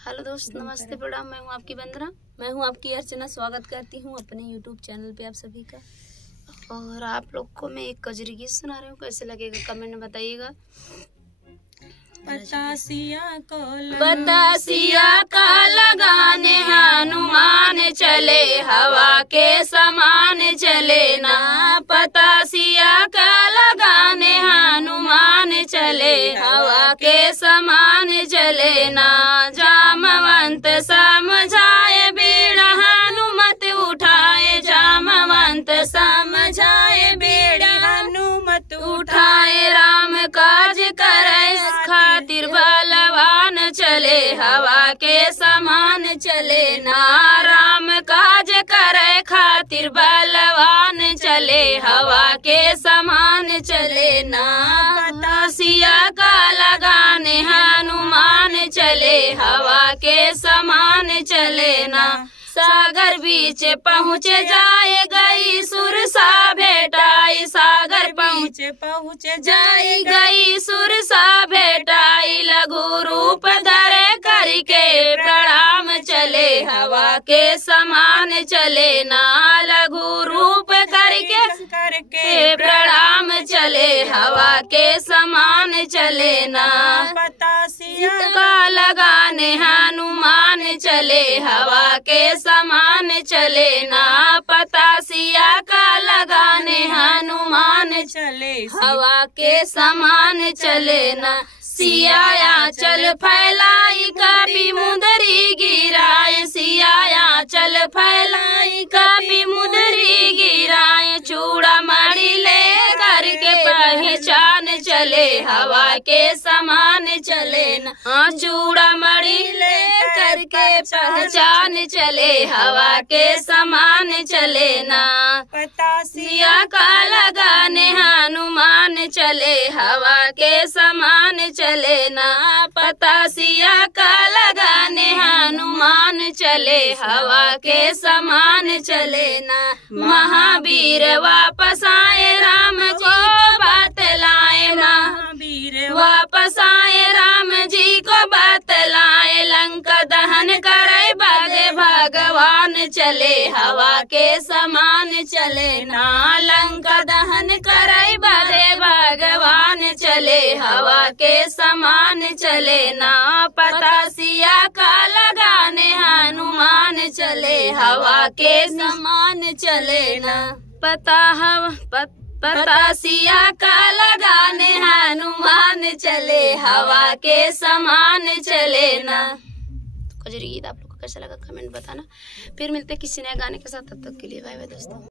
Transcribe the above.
Hello दोस्त, नमस्ते, प्रणाम। मैं हूँ आपकी वंदना। मैं हूँ आपकी अर्चना। स्वागत करती हूँ अपने YouTube चैनल पे आप सभी का। और आप लोग को मैं एक कजरी गीत सुना रही हूँ, कैसे लगेगा कमेंट में बताइएगा। बतासिया का लगाने हनुमान चले, हवा के समान चले ना। बतासिया का लगाने हनुमान चले, हवा के समान चले ना। जामवंत समझाए बीड़ा हनुमत उठाए, जामवंत समझाए बीड़ा हनुमत उठाए। राम काज करे खातिर बलवान चले, हवा के समान चले ना। राम काज करे खातिर बलवान चले, हवा के समान चले ना। बतासिया का लगाने हनुमान चले, हवा के समान चले ना। सागर बीच पहुँच जाए गई सुरसा भेटाई, सागर पहुँच जाए गई सुरसा भेटाई। लघु रूप धरे करके प्रणाम चले, हवा के समान चले ना। लघु रूप करके प्रणाम चले, हवा के समान चले ना। बतासिया का लगाने हनुमान चले, हवा के समान चले ना। बतासिया का लगाने हनुमान चले, हवा के समान चले ना। सियाया चल फैलाई कपि मुदरी गिराए, सियाया चल फैलाई कपि मुदरी गिराए। चूड़ा मणि ले करके पहचान चले, हवा के समान चले ना। चूड़ा मणि ले करके पहचान चले, हवा के समान चले ना। बतासिया का लगाने हनुमान चले, हवा के समान चले ना। बतासिया का लगाने हनुमान चले, हवा के समान चले ना। महावीर वापस आए राम को बात लाए, महावीर वापस आए राम जी को बात लाए। लंका दहन करे बदे भगवान चले, हवा के समान चले ना। लंका दहन करे बदे भगवान चले, हवा के समान चले ना। बतासिया का लगाने हनुमान चले, हवा के समान चले ना। बतासिया का लगाने हनुमान चले, हवा के समान चले ना। कजरी गीत आप लोग को कैसा लगा कमेंट बताना। फिर मिलते किसी नए गाने के साथ, तब तक के लिए बाय बाय दोस्तों।